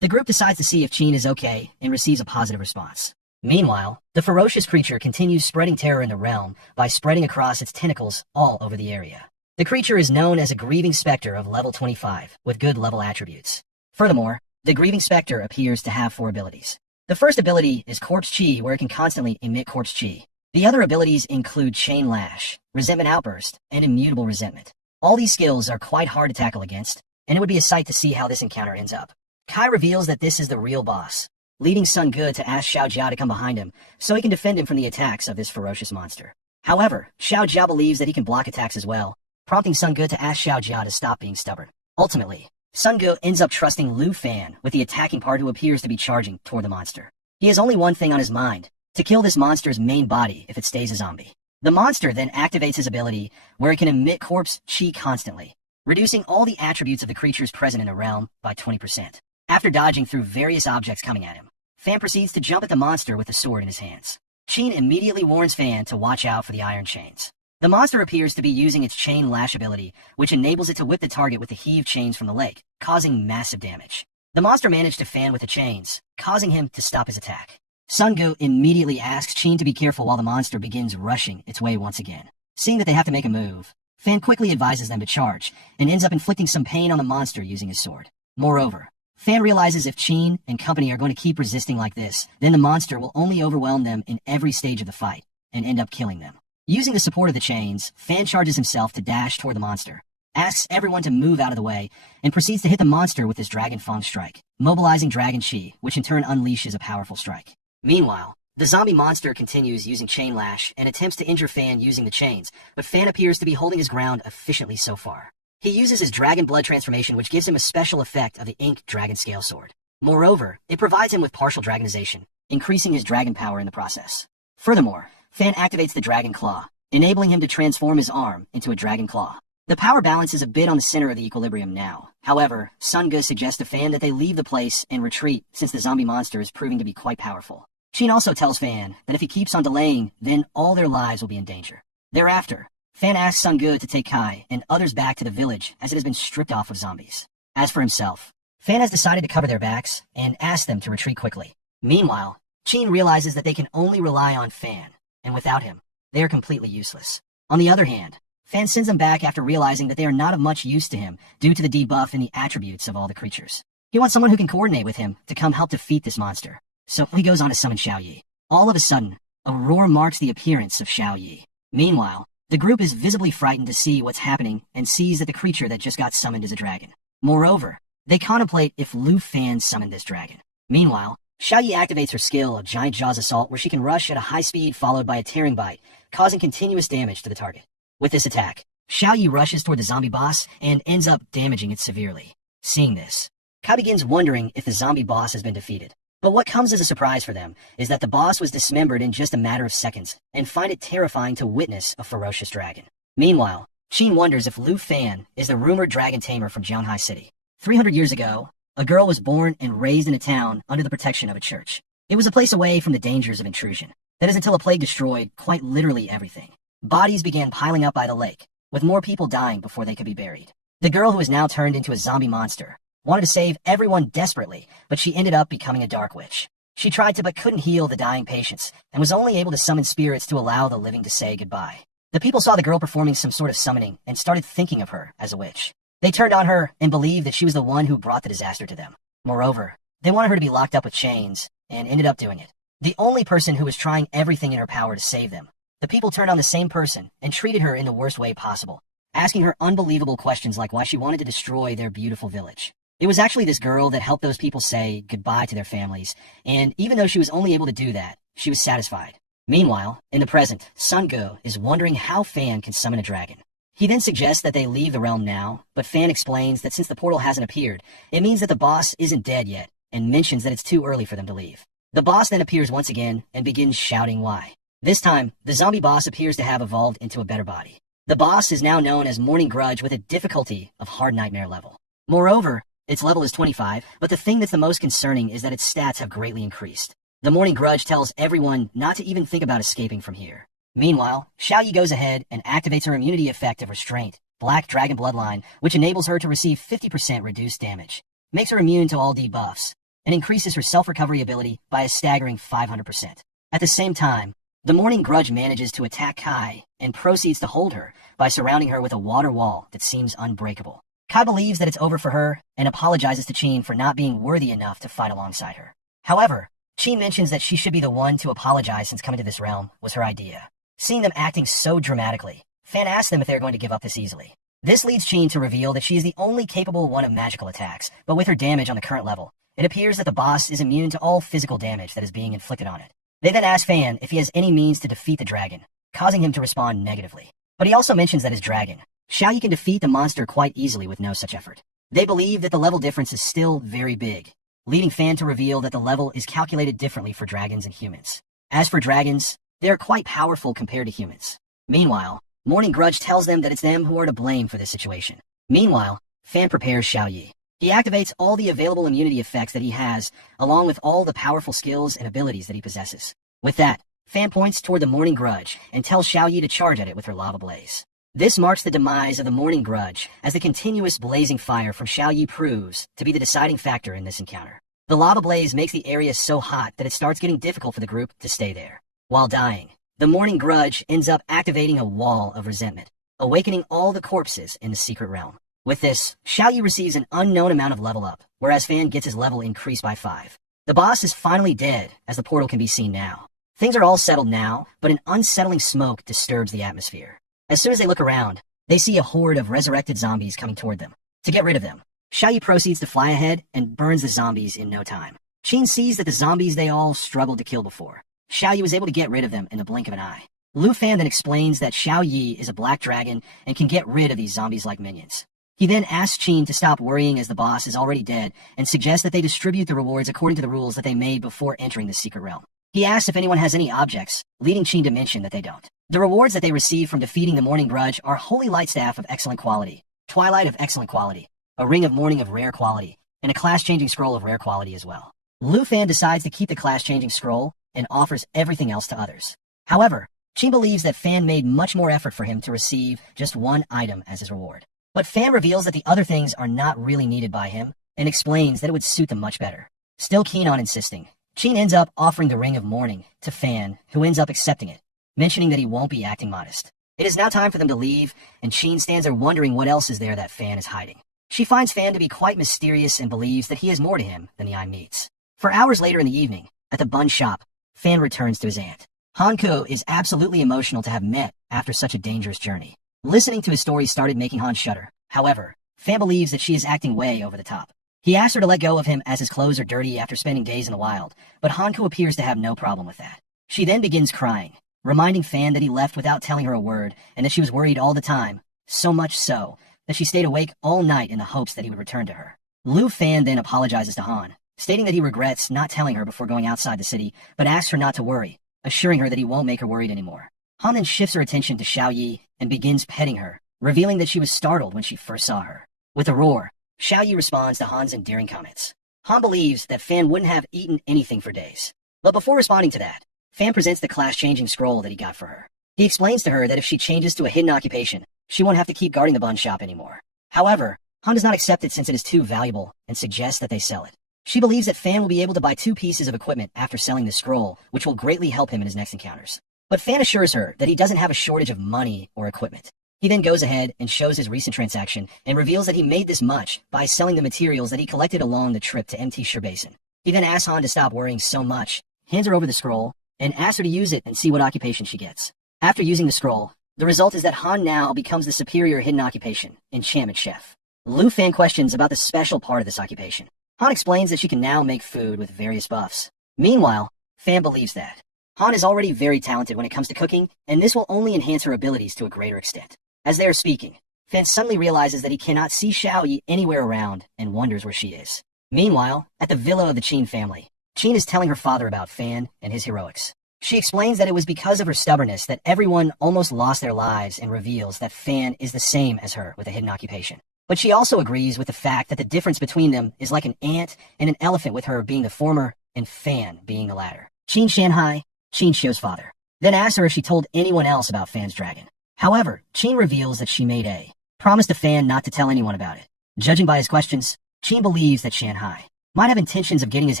The group decides to see if Qin is okay and receives a positive response. Meanwhile, the ferocious creature continues spreading terror in the realm by spreading across its tentacles all over the area. The creature is known as a grieving specter of level 25 with good level attributes. Furthermore, the grieving specter appears to have 4 abilities. The first ability is Corpse Chi, where it can constantly emit Corpse Chi. The other abilities include Chain Lash, Resentment Outburst, and Immutable Resentment. All these skills are quite hard to tackle against, and it would be a sight to see how this encounter ends up. Kai reveals that this is the real boss, leading Sun Gu to ask Xiaojia to come behind him so he can defend him from the attacks of this ferocious monster. However, Xiaojia believes that he can block attacks as well, prompting Sun Gu to ask Xiaojia to stop being stubborn. Ultimately, Sun Gu ends up trusting Lu Fan with the attacking part who appears to be charging toward the monster. He has only one thing on his mind, to kill this monster's main body if it stays a zombie. The monster then activates his ability where it can emit Corpse Chi constantly, reducing all the attributes of the creatures present in the realm by 20%. After dodging through various objects coming at him, Fan proceeds to jump at the monster with the sword in his hands. Qin immediately warns Fan to watch out for the iron chains. The monster appears to be using its Chain Lash ability, which enables it to whip the target with the heave chains from the lake, causing massive damage. The monster managed to Fan with the chains, causing him to stop his attack. Sun Gu immediately asks Qin to be careful while the monster begins rushing its way once again. Seeing that they have to make a move, Fan quickly advises them to charge, and ends up inflicting some pain on the monster using his sword. Moreover, Fan realizes if Qin and company are going to keep resisting like this, then the monster will only overwhelm them in every stage of the fight, and end up killing them. Using the support of the chains, Fan charges himself to dash toward the monster, asks everyone to move out of the way, and proceeds to hit the monster with his Dragon Fang strike, mobilizing Dragon Chi, which in turn unleashes a powerful strike. Meanwhile, the zombie monster continues using Chain Lash and attempts to injure Fan using the chains, but Fan appears to be holding his ground efficiently so far. He uses his Dragon Blood transformation, which gives him a special effect of the Ink Dragon Scale Sword. Moreover, it provides him with partial dragonization, increasing his dragon power in the process. Furthermore, Fan activates the Dragon Claw, enabling him to transform his arm into a dragon claw. The power balance is a bit on the center of the equilibrium now. However, Sunga suggests to Fan that they leave the place and retreat since the zombie monster is proving to be quite powerful. Chin also tells Fan that if he keeps on delaying, then all their lives will be in danger. Thereafter, Fan asks Sunga to take Kai and others back to the village as it has been stripped off of zombies. As for himself, Fan has decided to cover their backs and asks them to retreat quickly. Meanwhile, Chin realizes that they can only rely on Fan, and without him, they are completely useless. On the other hand, Fan sends them back after realizing that they are not of much use to him due to the debuff and the attributes of all the creatures. He wants someone who can coordinate with him to come help defeat this monster, so he goes on to summon Xiao Yi. All of a sudden, a roar marks the appearance of Xiao Yi. Meanwhile, the group is visibly frightened to see what's happening and sees that the creature that just got summoned is a dragon. Moreover, they contemplate if Lu Fan summoned this dragon. Meanwhile, Xiao Yi activates her skill of Giant Jaws Assault where she can rush at a high speed followed by a tearing bite, causing continuous damage to the target. With this attack, Xiao Yi rushes toward the zombie boss and ends up damaging it severely. Seeing this, Kai begins wondering if the zombie boss has been defeated. But what comes as a surprise for them is that the boss was dismembered in just a matter of seconds and find it terrifying to witness a ferocious dragon. Meanwhile, Chin wonders if Lu Fan is the rumored dragon tamer from Jianhai City. 300 years ago, a girl was born and raised in a town under the protection of a church. It was a place away from the dangers of intrusion. That is until a plague destroyed quite literally everything. Bodies began piling up by the lake, with more people dying before they could be buried. The girl who is now turned into a zombie monster wanted to save everyone desperately, but she ended up becoming a dark witch. She tried to but couldn't heal the dying patients, and was only able to summon spirits to allow the living to say goodbye. The people saw the girl performing some sort of summoning and started thinking of her as a witch. They turned on her and believed that she was the one who brought the disaster to them. Moreover, they wanted her to be locked up with chains, and ended up doing it. The only person who was trying everything in her power to save them. The people turned on the same person and treated her in the worst way possible, asking her unbelievable questions like why she wanted to destroy their beautiful village. It was actually this girl that helped those people say goodbye to their families, and even though she was only able to do that, she was satisfied. Meanwhile, in the present, Sun Go is wondering how Fan can summon a dragon. He then suggests that they leave the realm now, but Fan explains that since the portal hasn't appeared, it means that the boss isn't dead yet, and mentions that it's too early for them to leave. The boss then appears once again and begins shouting why. This time, the zombie boss appears to have evolved into a better body. The boss is now known as Morning Grudge with a difficulty of Hard Nightmare level. Moreover, its level is 25, but the thing that's the most concerning is that its stats have greatly increased. The Morning Grudge tells everyone not to even think about escaping from here. Meanwhile, Xiao Yi goes ahead and activates her immunity effect of Restraint, Black Dragon Bloodline, which enables her to receive 50% reduced damage, makes her immune to all debuffs, and increases her self-recovery ability by a staggering 500%. At the same time, the Morning Grudge manages to attack Kai and proceeds to hold her by surrounding her with a water wall that seems unbreakable. Kai believes that it's over for her and apologizes to Chin for not being worthy enough to fight alongside her. However, Chin mentions that she should be the one to apologize since coming to this realm was her idea. Seeing them acting so dramatically, Fan asks them if they're going to give up this easily. This leads Chin to reveal that she is the only capable one of magical attacks, but with her damage on the current level, it appears that the boss is immune to all physical damage that is being inflicted on it. They then ask Fan if he has any means to defeat the dragon, causing him to respond negatively. But he also mentions that his dragon, Xiao Yi, can defeat the monster quite easily with no such effort. They believe that the level difference is still very big, leading Fan to reveal that the level is calculated differently for dragons and humans. As for dragons, they are quite powerful compared to humans. Meanwhile, Morning Grudge tells them that it's them who are to blame for this situation. Meanwhile, Fan prepares Xiao Yi. He activates all the available immunity effects that he has, along with all the powerful skills and abilities that he possesses. With that, Fan points toward the Morning Grudge and tells Xiao Yi to charge at it with her lava blaze. This marks the demise of the Morning Grudge, as the continuous blazing fire from Xiao Yi proves to be the deciding factor in this encounter. The lava blaze makes the area so hot that it starts getting difficult for the group to stay there. While dying, the Morning Grudge ends up activating a wall of resentment, awakening all the corpses in the secret realm. With this, Xiao Yi receives an unknown amount of level up, whereas Fan gets his level increased by 5. The boss is finally dead, as the portal can be seen now. Things are all settled now, but an unsettling smoke disturbs the atmosphere. As soon as they look around, they see a horde of resurrected zombies coming toward them. To get rid of them, Xiao Yi proceeds to fly ahead and burns the zombies in no time. Chin sees that the zombies they all struggled to kill before. Xiao Yi was able to get rid of them in the blink of an eye. Lu Fan then explains that Xiao Yi is a black dragon and can get rid of these zombies-like minions. He then asks Chin to stop worrying as the boss is already dead and suggests that they distribute the rewards according to the rules that they made before entering the secret realm. He asks if anyone has any objects, leading Qin to mention that they don't. The rewards that they receive from defeating the Morning Grudge are Holy Light Staff of excellent quality, Twilight of excellent quality, a Ring of Morning of rare quality, and a class-changing scroll of rare quality as well. Lu Fan decides to keep the class-changing scroll and offers everything else to others. However, Qin believes that Fan made much more effort for him to receive just one item as his reward. But Fan reveals that the other things are not really needed by him and explains that it would suit them much better. Still keen on insisting, Qin ends up offering the Ring of Morning to Fan, who ends up accepting it, mentioning that he won't be acting modest. It is now time for them to leave, and Qin stands there wondering what else is there that Fan is hiding. She finds Fan to be quite mysterious and believes that he has more to him than the eye meets. For hours later in the evening, at the bun shop, Fan returns to his aunt. Hanko is absolutely emotional to have met after such a dangerous journey. Listening to his story started making Han shudder. However, Fan believes that she is acting way over the top. He asks her to let go of him as his clothes are dirty after spending days in the wild, but Hanko appears to have no problem with that. She then begins crying, reminding Fan that he left without telling her a word and that she was worried all the time, so much so that she stayed awake all night in the hopes that he would return to her. Lu Fan then apologizes to Han, stating that he regrets not telling her before going outside the city, but asks her not to worry, assuring her that he won't make her worried anymore. Han then shifts her attention to Xiao Yi and begins petting her, revealing that she was startled when she first saw her. With a roar, Xiao Yi responds to Han's endearing comments. Han believes that Fan wouldn't have eaten anything for days. But before responding to that, Fan presents the class-changing scroll that he got for her. He explains to her that if she changes to a hidden occupation, she won't have to keep guarding the bun shop anymore. However, Han does not accept it since it is too valuable and suggests that they sell it. She believes that Fan will be able to buy 2 pieces of equipment after selling the scroll, which will greatly help him in his next encounters. But Fan assures her that he doesn't have a shortage of money or equipment. He then goes ahead and shows his recent transaction and reveals that he made this much by selling the materials that he collected along the trip to MT Shire Basin. He then asks Han to stop worrying so much, hands her over the scroll, and asks her to use it and see what occupation she gets. After using the scroll, the result is that Han now becomes the superior hidden occupation, Enchantment Chef. Lu Fan questions about the special part of this occupation. Han explains that she can now make food with various buffs. Meanwhile, Fan believes that Han is already very talented when it comes to cooking, and this will only enhance her abilities to a greater extent. As they are speaking, Fan suddenly realizes that he cannot see Xiao Yi anywhere around and wonders where she is. Meanwhile, at the villa of the Qin family, Qin is telling her father about Fan and his heroics. She explains that it was because of her stubbornness that everyone almost lost their lives and reveals that Fan is the same as her with a hidden occupation. But she also agrees with the fact that the difference between them is like an ant and an elephant, with her being the former and Fan being the latter. Qin Shanhai, Qin Xiu's father, then asks her if she told anyone else about Fan's dragon. However, Qin reveals that she made a promise to Fan not to tell anyone about it. Judging by his questions, Qin believes that Shanhai might have intentions of getting his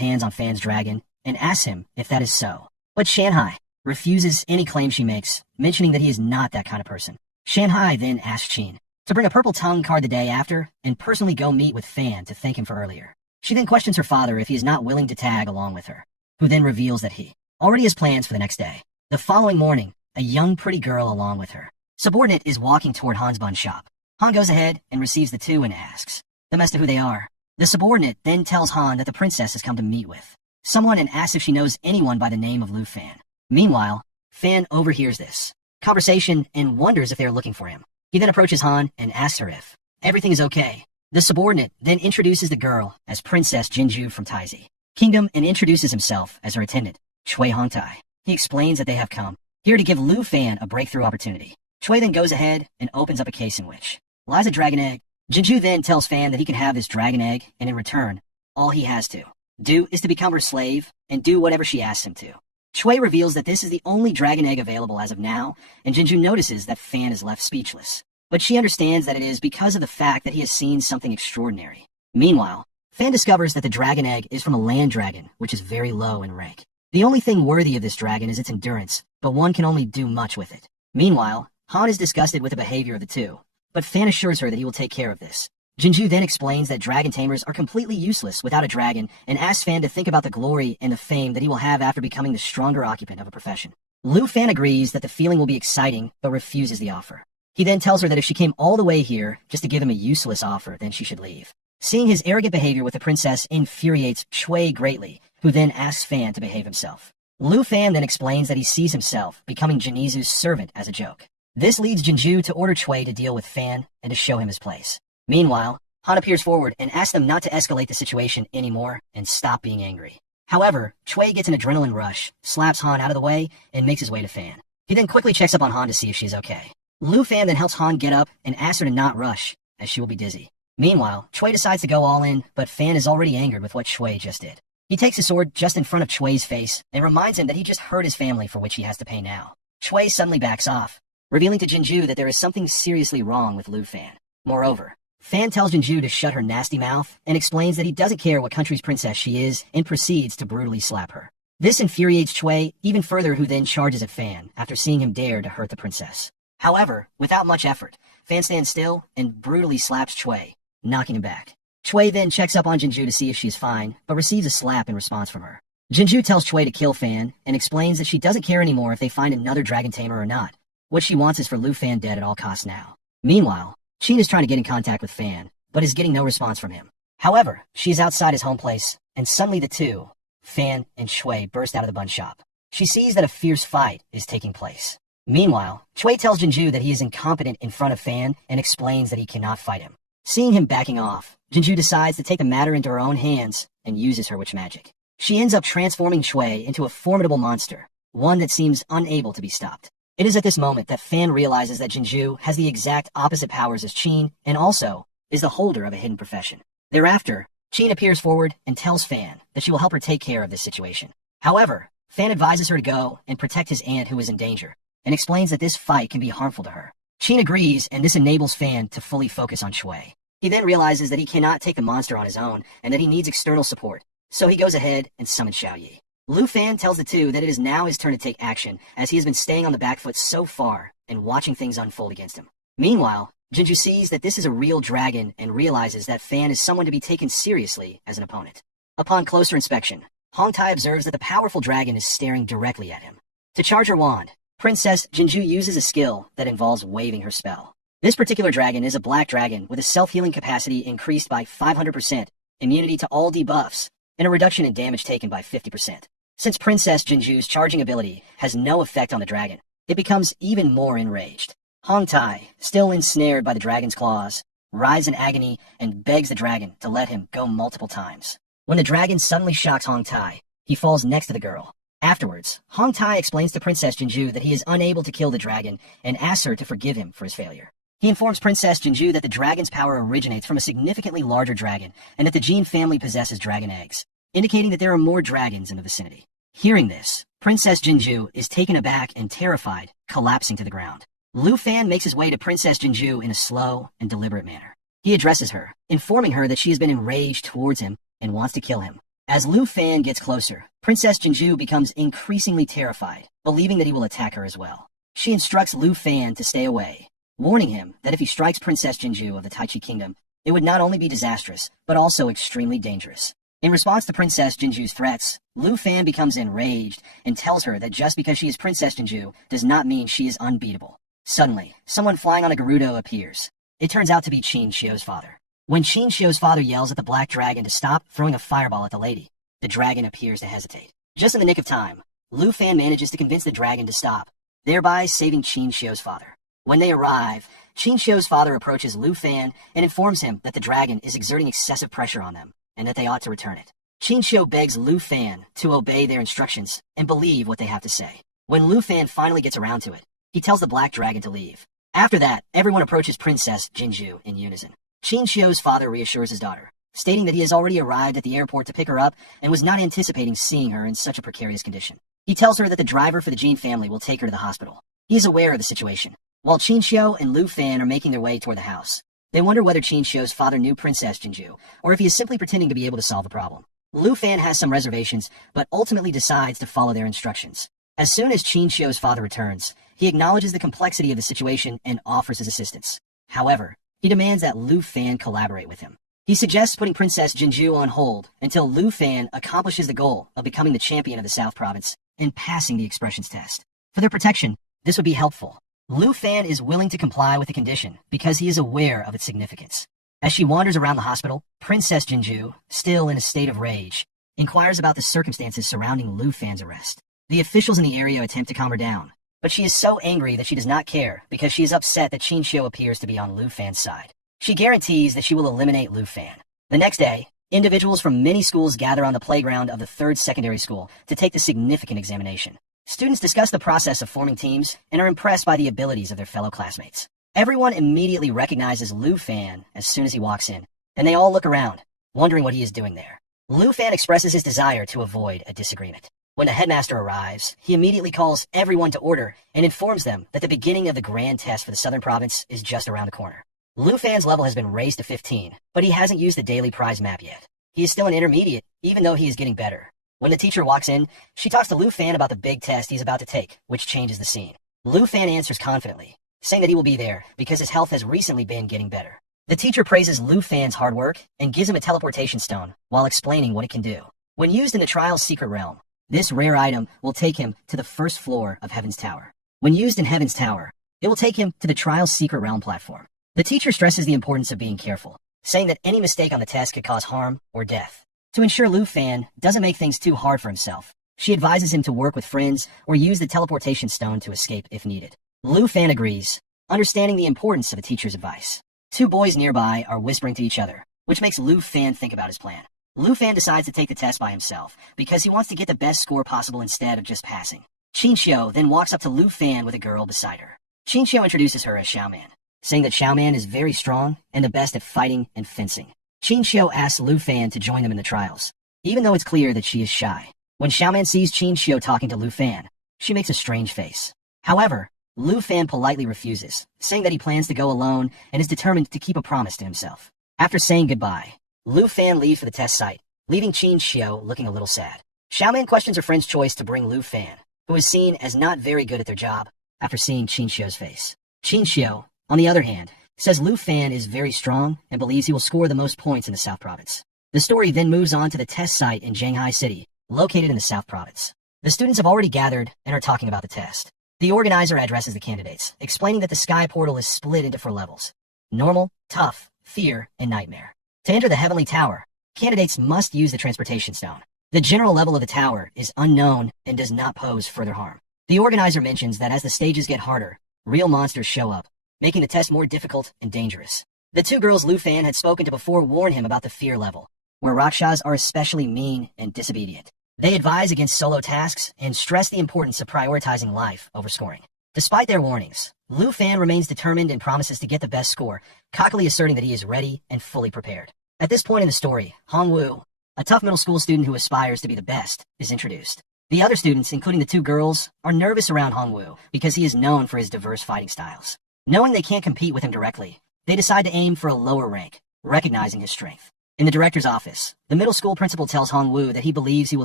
hands on Fan's dragon and asks him if that is so. But Shanhai refuses any claim she makes, mentioning that he is not that kind of person. Shanhai then asks Qin to bring a purple tongue card the day after and personally go meet with Fan to thank him for earlier. She then questions her father if he is not willing to tag along with her, who then reveals that he already has plans for the next day. The following morning, a young pretty girl along with her subordinate is walking toward Han's bun shop. Han goes ahead and receives the two and asks them as to who they are. The subordinate then tells Han that the princess has come to meet with someone and asks if she knows anyone by the name of Lu Fan. Meanwhile, Fan overhears this conversation and wonders if they are looking for him. He then approaches Han and asks her if everything is okay. The subordinate then introduces the girl as Princess Jinju from Taizi Kingdom and introduces himself as her attendant, Chui Hongtai. He explains that they have come here to give Lu Fan a breakthrough opportunity. Chui then goes ahead and opens up a case in which lies a dragon egg. Jinju then tells Fan that he can have this dragon egg, and in return, all he has to do is to become her slave and do whatever she asks him to. Chui reveals that this is the only dragon egg available as of now, and Jinju notices that Fan is left speechless. But she understands that it is because of the fact that he has seen something extraordinary. Meanwhile, Fan discovers that the dragon egg is from a land dragon, which is very low in rank. The only thing worthy of this dragon is its endurance, but one can only do much with it. Meanwhile, Han is disgusted with the behavior of the two, but Fan assures her that he will take care of this. Jinju then explains that dragon tamers are completely useless without a dragon and asks Fan to think about the glory and the fame that he will have after becoming the stronger occupant of a profession. Lu Fan agrees that the feeling will be exciting, but refuses the offer. He then tells her that if she came all the way here just to give him a useless offer, then she should leave. Seeing his arrogant behavior with the princess infuriates Chui greatly, who then asks Fan to behave himself. Lu Fan then explains that he sees himself becoming Jinizu's servant as a joke. This leads Jinju to order Chui to deal with Fan and to show him his place. Meanwhile, Han appears forward and asks them not to escalate the situation anymore and stop being angry. However, Chui gets an adrenaline rush, slaps Han out of the way, and makes his way to Fan. He then quickly checks up on Han to see if she's okay. Lu Fan then helps Han get up and asks her to not rush, as she will be dizzy. Meanwhile, Chui decides to go all in, but Fan is already angered with what Chui just did. He takes his sword just in front of Chui's face and reminds him that he just hurt his family for which he has to pay now. Chui suddenly backs off, revealing to Jinju that there is something seriously wrong with Lu Fan. Moreover, Fan tells Jinju to shut her nasty mouth and explains that he doesn't care what country's princess she is and proceeds to brutally slap her. This infuriates Chui even further, who then charges at Fan after seeing him dare to hurt the princess. However, without much effort, Fan stands still and brutally slaps Chui, knocking him back. Chui then checks up on Jinju to see if she's fine, but receives a slap in response from her. Jinju tells Chui to kill Fan and explains that she doesn't care anymore if they find another dragon tamer or not. What she wants is for Lu Fan dead at all costs now. Meanwhile, Qin is trying to get in contact with Fan, but is getting no response from him. However, she is outside his home place, and suddenly the two, Fan and Chui, burst out of the bun shop. She sees that a fierce fight is taking place. Meanwhile, Chui tells Jinju that he is incompetent in front of Fan and explains that he cannot fight him. Seeing him backing off, Jinju decides to take the matter into her own hands and uses her witch magic. She ends up transforming Chui into a formidable monster, one that seems unable to be stopped. It is at this moment that Fan realizes that Jinju has the exact opposite powers as Qin and also is the holder of a hidden profession. Thereafter, Qin appears forward and tells Fan that she will help her take care of this situation. However, Fan advises her to go and protect his aunt who is in danger, and explains that this fight can be harmful to her. Qin agrees, and this enables Fan to fully focus on Chui. He then realizes that he cannot take the monster on his own, and that he needs external support, so he goes ahead and summons Xiaoyi. Lu Fan tells the two that it is now his turn to take action, as he has been staying on the back foot so far and watching things unfold against him. Meanwhile, Jinju sees that this is a real dragon and realizes that Fan is someone to be taken seriously as an opponent. Upon closer inspection, Hong Tai observes that the powerful dragon is staring directly at him. To charge her wand, Princess Jinju uses a skill that involves waving her spell. This particular dragon is a black dragon with a self-healing capacity increased by 500%, immunity to all debuffs, and a reduction in damage taken by 50%. Since Princess Jinju's charging ability has no effect on the dragon, it becomes even more enraged. Hong Tai, still ensnared by the dragon's claws, writhes in agony and begs the dragon to let him go multiple times. When the dragon suddenly shocks Hong Tai, he falls next to the girl. Afterwards, Hong Tai explains to Princess Jinju that he is unable to kill the dragon and asks her to forgive him for his failure. He informs Princess Jinju that the dragon's power originates from a significantly larger dragon and that the Jin family possesses dragon eggs, indicating that there are more dragons in the vicinity. Hearing this, Princess Jinju is taken aback and terrified, collapsing to the ground. Lu Fan makes his way to Princess Jinju in a slow and deliberate manner. He addresses her, informing her that she has been enraged towards him and wants to kill him. As Lu Fan gets closer, Princess Jinju becomes increasingly terrified, believing that he will attack her as well. She instructs Lu Fan to stay away, warning him that if he strikes Princess Jinju of the Taichi Kingdom, it would not only be disastrous, but also extremely dangerous. In response to Princess Jinju's threats, Lu Fan becomes enraged and tells her that just because she is Princess Jinju does not mean she is unbeatable. Suddenly, someone flying on a Gerudo appears. It turns out to be Qin Shio's father. When Qin Shio's father yells at the black dragon to stop throwing a fireball at the lady, the dragon appears to hesitate. Just in the nick of time, Lu Fan manages to convince the dragon to stop, thereby saving Qin Shio's father. When they arrive, Qin Shio's father approaches Lu Fan and informs him that the dragon is exerting excessive pressure on them, and that they ought to return it. Qin Shio begs Lu Fan to obey their instructions and believe what they have to say. When Lu Fan finally gets around to it, he tells the black dragon to leave. After that, everyone approaches Princess Jinju in unison. Qin Shio's father reassures his daughter, stating that he has already arrived at the airport to pick her up and was not anticipating seeing her in such a precarious condition. He tells her that the driver for the Jin family will take her to the hospital. He is aware of the situation. While Qin Shio and Lu Fan are making their way toward the house, they wonder whether Qin Shio's father knew Princess Jinju, or if he is simply pretending to be able to solve the problem. Lu Fan has some reservations, but ultimately decides to follow their instructions. As soon as Qin Shio's father returns, he acknowledges the complexity of the situation and offers his assistance. However, he demands that Lu Fan collaborate with him. He suggests putting Princess Jinju on hold until Lu Fan accomplishes the goal of becoming the champion of the South Province and passing the expressions test. For their protection, this would be helpful. Lu Fan is willing to comply with the condition because he is aware of its significance. As she wanders around the hospital, Princess Jinju, still in a state of rage, inquires about the circumstances surrounding Lu Fan's arrest. The officials in the area attempt to calm her down, but she is so angry that she does not care because she is upset that Qin Shio appears to be on Lu Fan's side. She guarantees that she will eliminate Lu Fan. The next day, Individuals from many schools gather on the playground of the third secondary school to take the significant examination. Students discuss the process of forming teams and are impressed by the abilities of their fellow classmates. Everyone immediately recognizes Lu Fan as soon as he walks in, and they all look around, wondering what he is doing there. Lu Fan expresses his desire to avoid a disagreement. When the headmaster arrives, he immediately calls everyone to order and informs them that the beginning of the grand test for the Southern Province is just around the corner. Lu Fan's level has been raised to 15, but he hasn't used the daily prize map yet. He is still an intermediate, even though he is getting better. When the teacher walks in, she talks to Lu Fan about the big test he's about to take, which changes the scene. Lu Fan answers confidently, saying that he will be there because his health has recently been getting better. The teacher praises Lu Fan's hard work and gives him a teleportation stone while explaining what it can do. When used in the trial's secret realm, this rare item will take him to the first floor of Heaven's Tower. When used in Heaven's Tower, it will take him to the trial's secret realm platform. The teacher stresses the importance of being careful, saying that any mistake on the test could cause harm or death. To ensure Lu Fan doesn't make things too hard for himself, she advises him to work with friends or use the teleportation stone to escape if needed. Lu Fan agrees, understanding the importance of the teacher's advice. Two boys nearby are whispering to each other, which makes Lu Fan think about his plan. Lu Fan decides to take the test by himself because he wants to get the best score possible instead of just passing. Qin Xiu then walks up to Lu Fan with a girl beside her. Qin Xiu introduces her as Xiaoman, saying that Xiaoman is very strong and the best at fighting and fencing. Qin Xiu asks Lu Fan to join them in the trials, even though it's clear that she is shy. When Xiaoman sees Qin Xiu talking to Lu Fan, she makes a strange face. However, Lu Fan politely refuses, saying that he plans to go alone and is determined to keep a promise to himself. After saying goodbye, Lu Fan leaves for the test site, leaving Qin Xiu looking a little sad. Xiaoman questions her friend's choice to bring Lu Fan, who is seen as not very good at their job, after seeing Qin Xiu's face. Qin Xiu, on the other hand, says Lu Fan is very strong and believes he will score the most points in the South Province. The story then moves on to the test site in Zhanghai City, located in the South Province. The students have already gathered and are talking about the test. The organizer addresses the candidates, explaining that the sky portal is split into 4 levels: normal, tough, fear, and nightmare. To enter the Heavenly Tower, candidates must use the transportation stone. The general level of the tower is unknown and does not pose further harm. The organizer mentions that as the stages get harder, real monsters show up, making the test more difficult and dangerous. The 2 girls Lu Fan had spoken to before warn him about the fear level, where Rakshas are especially mean and disobedient. They advise against solo tasks and stress the importance of prioritizing life over scoring. Despite their warnings, Lu Fan remains determined and promises to get the best score, cockily asserting that he is ready and fully prepared. At this point in the story, Hongwu, a tough middle school student who aspires to be the best, is introduced. The other students, including the 2 girls, are nervous around Hongwu because he is known for his diverse fighting styles. Knowing they can't compete with him directly, they decide to aim for a lower rank, recognizing his strength. In the director's office, the middle school principal tells Hongwu that he believes he will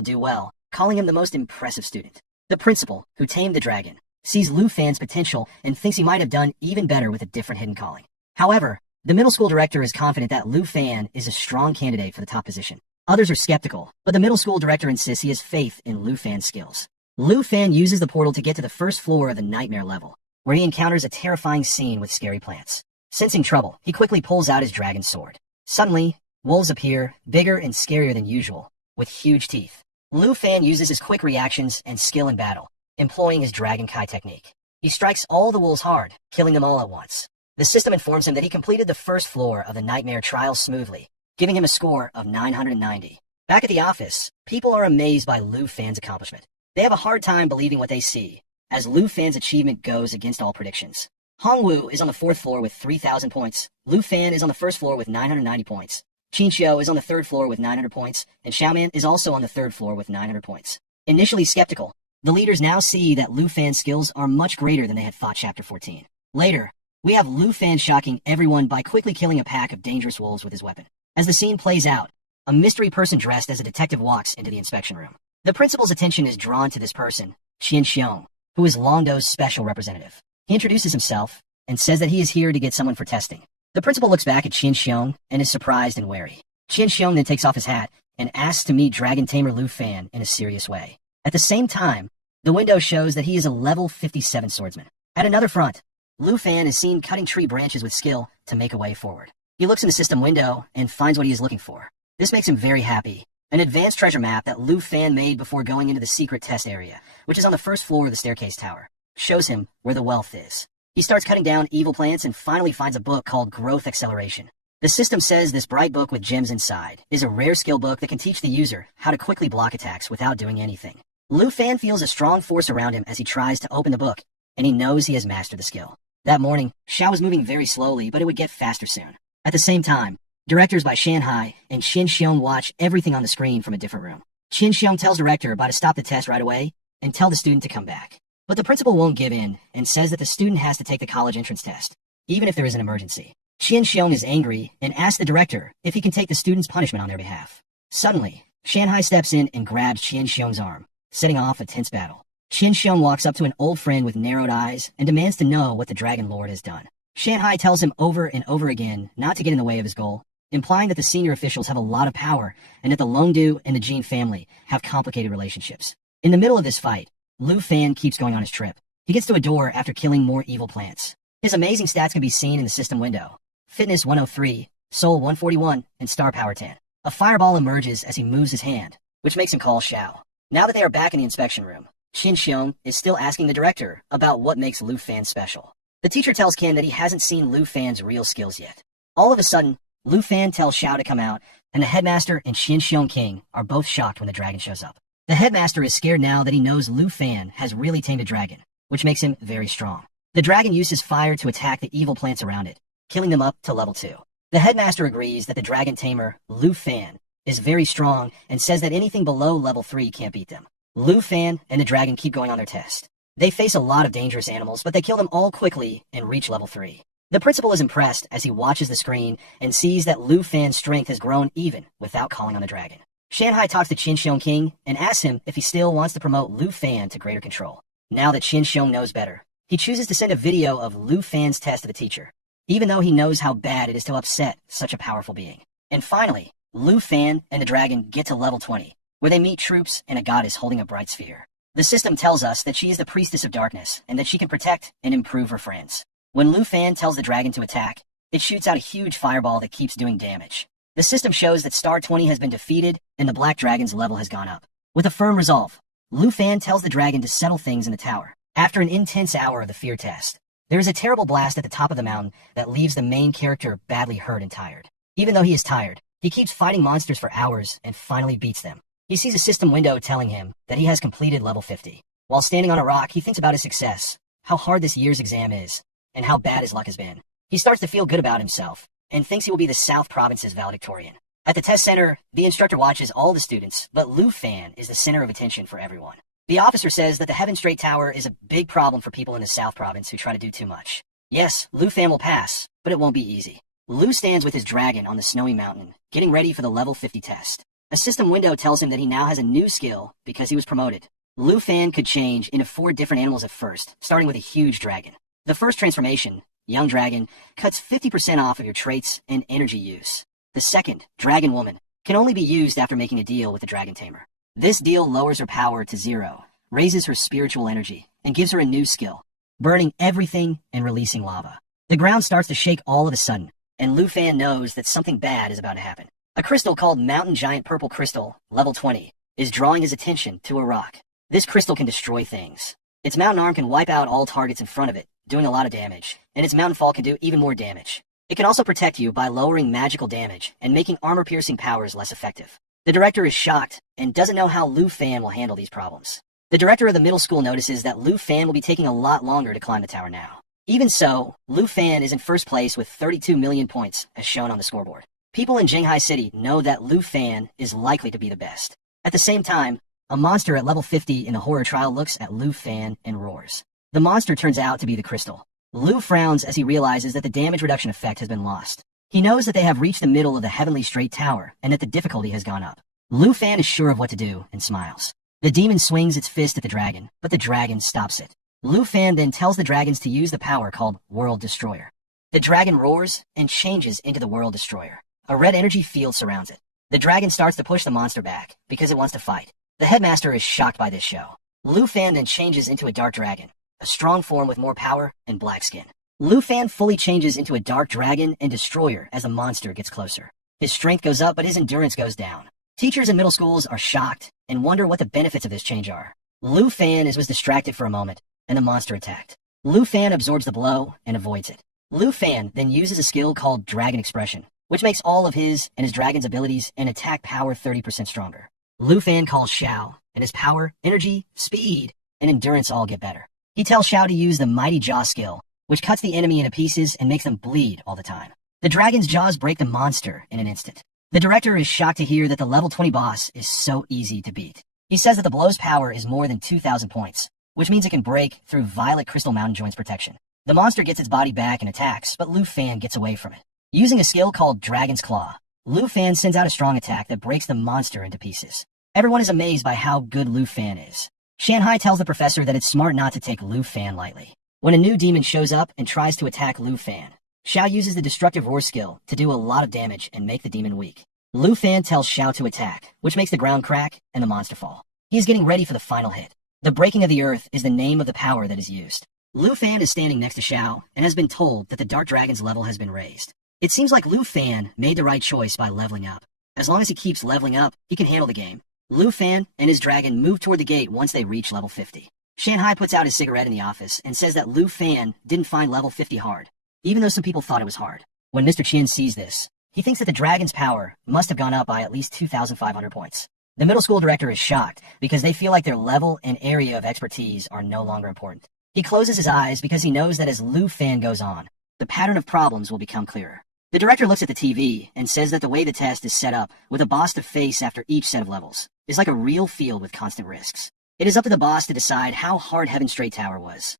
do well, calling him the most impressive student. The principal, who tamed the dragon, sees Lu Fan's potential and thinks he might have done even better with a different hidden calling. However, the middle school director is confident that Lu Fan is a strong candidate for the top position. Others are skeptical, but the middle school director insists he has faith in Lu Fan's skills. Lu Fan uses the portal to get to the first floor of the nightmare level, where he encounters a terrifying scene with scary plants. Sensing trouble, he quickly pulls out his dragon sword. Suddenly, wolves appear, bigger and scarier than usual, with huge teeth. Lu Fan uses his quick reactions and skill in battle, employing his Dragon Kai technique. He strikes all the wolves hard, killing them all at once. The system informs him that he completed the first floor of the nightmare trial smoothly, giving him a score of 990. Back at the office, people are amazed by Lu Fan's accomplishment. They have a hard time believing what they see, as Lu Fan's achievement goes against all predictions. Hongwu is on the 4th floor with 3,000 points, Lu Fan is on the 1st floor with 990 points, Qin Xiu is on the 3rd floor with 900 points, and Xiaoman is also on the 3rd floor with 900 points. Initially skeptical, the leaders now see that Lu Fan's skills are much greater than they had thought. Chapter 14. Later, we have Lu Fan shocking everyone by quickly killing a pack of dangerous wolves with his weapon. As the scene plays out, a mystery person dressed as a detective walks into the inspection room. The principal's attention is drawn to this person, Qian Xiong, who is Longdo's special representative. He introduces himself and says that he is here to get someone for testing. The principal looks back at Qian Xiong and is surprised and wary. Qian Xiong then takes off his hat and asks to meet Dragon Tamer Lu Fan in a serious way. At the same time, the window shows that he is a level 57 swordsman. At another front, Lu Fan is seen cutting tree branches with skill to make a way forward. He looks in the system window and finds what he is looking for. This makes him very happy. An advanced treasure map that Lu Fan made before going into the secret test area, which is on the 1st floor of the staircase tower, shows him where the wealth is. He starts cutting down evil plants and finally finds a book called Growth Acceleration. The system says this bright book with gems inside is a rare skill book that can teach the user how to quickly block attacks without doing anything. Lu Fan feels a strong force around him as he tries to open the book, and he knows he has mastered the skill. That morning, Xiao was moving very slowly, but it would get faster soon. At the same time, directors by Shanhai and Qin Xiong watch everything on the screen from a different room. Qin Xiong tells director about to stop the test right away and tell the student to come back. But the principal won't give in and says that the student has to take the college entrance test, even if there is an emergency. Qin Xiong is angry and asks the director if he can take the student's punishment on their behalf. Suddenly, Shanhai steps in and grabs Qin Xiong's arm, setting off a tense battle. Qin Xiong walks up to an old friend with narrowed eyes and demands to know what the Dragon Lord has done. Shanhai tells him over and over again not to get in the way of his goal, implying that the senior officials have a lot of power and that the Longdu and the Jin family have complicated relationships. In the middle of this fight, Lu Fan keeps going on his trip. He gets to a door after killing more evil plants. His amazing stats can be seen in the system window. Fitness 103, Soul 141, and Star Power 10. A fireball emerges as he moves his hand, which makes him call Xiao. Now that they are back in the inspection room, Qin Xiong is still asking the director about what makes Lu Fan special. The teacher tells Qin that he hasn't seen Lu Fan's real skills yet. All of a sudden, Lu Fan tells Xiao to come out, and the headmaster and Qin Xiong King are both shocked when the dragon shows up. The headmaster is scared now that he knows Lu Fan has really tamed a dragon, which makes him very strong. The dragon uses fire to attack the evil plants around it, killing them up to level 2. The headmaster agrees that the dragon tamer, Lu Fan, is very strong and says that anything below level 3 can't beat them. Lu Fan and the dragon keep going on their test. They face a lot of dangerous animals, but they kill them all quickly and reach level 3. The principal is impressed as he watches the screen and sees that Lu Fan's strength has grown even without calling on the dragon. Shanhai talks to Qin Xiong King and asks him if he still wants to promote Lu Fan to greater control. Now that Qin Xiong knows better, he chooses to send a video of Lu Fan's test to the teacher, even though he knows how bad it is to upset such a powerful being. And finally, Lu Fan and the dragon get to level 20, where they meet troops and a goddess holding a bright sphere. The system tells us that she is the priestess of darkness and that she can protect and improve her friends. When Lu Fan tells the dragon to attack, it shoots out a huge fireball that keeps doing damage. The system shows that Star 20 has been defeated and the Black Dragon's level has gone up. With a firm resolve, Lu Fan tells the dragon to settle things in the tower. After an intense hour of the fear test, there is a terrible blast at the top of the mountain that leaves the main character badly hurt and tired. Even though he is tired, he keeps fighting monsters for hours and finally beats them. He sees a system window telling him that he has completed level 50. While standing on a rock, he thinks about his success, how hard this year's exam is, and how bad his luck has been. He starts to feel good about himself and thinks he will be the South Province's valedictorian. At the test center, the instructor watches all the students, but Lu Fan is the center of attention for everyone. The officer says that the Heaven Straight Tower is a big problem for people in the South Province who try to do too much. Yes, Lu Fan will pass, but it won't be easy. Lu stands with his dragon on the snowy mountain, getting ready for the level 50 test. A system window tells him that he now has a new skill because he was promoted. Lu Fan could change into 4 different animals at first, starting with a huge dragon. The first transformation, Young Dragon, cuts 50% off of your traits and energy use. The second, Dragon Woman, can only be used after making a deal with the Dragon Tamer. This deal lowers her power to 0, raises her spiritual energy, and gives her a new skill, burning everything and releasing lava. The ground starts to shake all of a sudden, and Lu Fan knows that something bad is about to happen. A crystal called Mountain Giant Purple Crystal, level 20, is drawing his attention to a rock. This crystal can destroy things. Its mountain arm can wipe out all targets in front of it, doing a lot of damage, and its mountain fall can do even more damage. It can also protect you by lowering magical damage and making armor-piercing powers less effective. The director is shocked and doesn't know how Lu Fan will handle these problems. The director of the middle school notices that Lu Fan will be taking a lot longer to climb the tower now. Even so, Lu Fan is in first place with 32 million points, as shown on the scoreboard. People in Jinghai City know that Lu Fan is likely to be the best. At the same time, a monster at level 50 in the horror trial looks at Lu Fan and roars. The monster turns out to be the crystal. Lu frowns as he realizes that the damage reduction effect has been lost. He knows that they have reached the middle of the Heavenly Straight Tower and that the difficulty has gone up. Lu Fan is sure of what to do and smiles. The demon swings its fist at the dragon, but the dragon stops it. Lu Fan then tells the dragons to use the power called World Destroyer. The dragon roars and changes into the World Destroyer. A red energy field surrounds it. The dragon starts to push the monster back because it wants to fight. The headmaster is shocked by this show. Lu Fan then changes into a dark dragon, a strong form with more power and black skin. Lu Fan fully changes into a dark dragon and destroyer as the monster gets closer. His strength goes up, but his endurance goes down. Teachers in middle schools are shocked and wonder what the benefits of this change are. Lu Fan was distracted for a moment, and the monster attacked. Lu Fan absorbs the blow and avoids it. Lu Fan then uses a skill called Dragon Expression, which makes all of his dragon's abilities and attack power 30% stronger. Lu Fan calls Xiao, and his power, energy, speed, and endurance all get better. He tells Xiao to use the Mighty Jaw skill, which cuts the enemy into pieces and makes them bleed all the time. The dragon's jaws break the monster in an instant. The director is shocked to hear that the level 20 boss is so easy to beat. He says that the blow's power is more than 2,000 points, which means it can break through Violet Crystal Mountain Joint's protection. The monster gets its body back and attacks, but Lu Fan gets away from it. Using a skill called Dragon's Claw, Lu Fan sends out a strong attack that breaks the monster into pieces. Everyone is amazed by how good Lu Fan is. Shanghai tells the professor that it's smart not to take Lu Fan lightly. When a new demon shows up and tries to attack Lu Fan, Xiao uses the destructive roar skill to do a lot of damage and make the demon weak. Lu Fan tells Xiao to attack, which makes the ground crack and the monster fall. He is getting ready for the final hit. The breaking of the earth is the name of the power that is used. Lu Fan is standing next to Xiao and has been told that the Dark Dragon's level has been raised. It seems like Lu Fan made the right choice by leveling up. As long as he keeps leveling up, he can handle the game. Lu Fan and his dragon move toward the gate once they reach level 50. Shanghai puts out his cigarette in the office and says that Lu Fan didn't find level 50 hard, even though some people thought it was hard. When Mr. Chin sees this, he thinks that the dragon's power must have gone up by at least 2,500 points. The middle school director is shocked because they feel like their level and area of expertise are no longer important. He closes his eyes because he knows that as Lu Fan goes on, the pattern of problems will become clearer. The director looks at the TV and says that the way the test is set up, with a boss to face after each set of levels, is like a real field with constant risks. It is up to the boss to decide how hard Heaven's Straight Tower was.